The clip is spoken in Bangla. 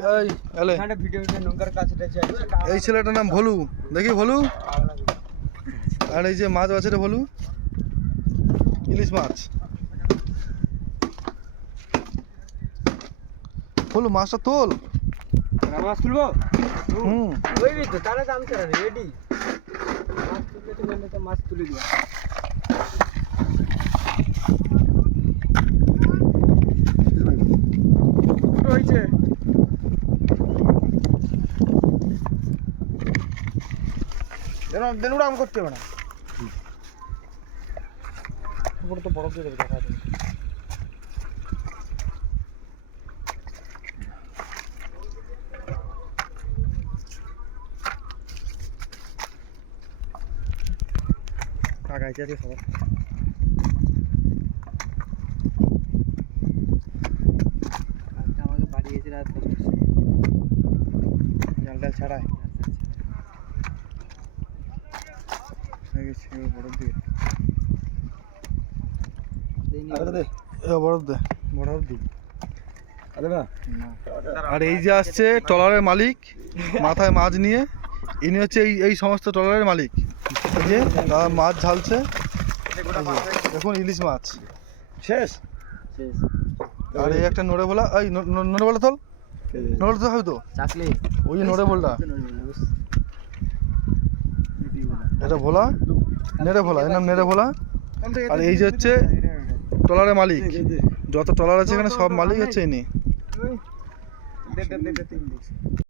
এই এলে এই ছেলেটার নাম ভলু, দেখি ভলু। আর এই যে মাছ আছে রে ভলু, ইলিশ মাছ। ভলু মাছটা তোল। মাছ তুলবো? হুম, ওই তো তাহলে তো আমি রেডি। মাছ তুলতে তো বললে তো মাছ তুলে দিবা। হয়েছে দেনুটা আম করতে হবে না। পুরো তো বড় দিয়ে দেবে দেখা যাবে। কাগাইতে আছে সব। আমাকে বাড়ি গেছে রাত জাল ডাল ছাড়ায় বরফ দিয়ে বরফ দে। বরফ দিই। আর এই যে আসছে ট্রলারের মালিক, মাথায় মাছ নিয়ে। ইনি হচ্ছে এই সমস্ত ট্রলারের মালিক। এই যে তারা মাছ ঝালছে, দেখুন ইলিশ মাছ শেষ। আর এই একটা নড়ে ভোলা, এই নড়ে ভোলা তোল, নড়ে তো হয়তো ওই যে নড়ে ভোলা, এটা ভোলা, নেড়ে ভোলা, এর নাম নেড়ে ভোলা। আর এই যে হচ্ছে ট্রলারের মালিক, যত ট্রলার আছে এখানে সব মালিক হচ্ছে ইনি।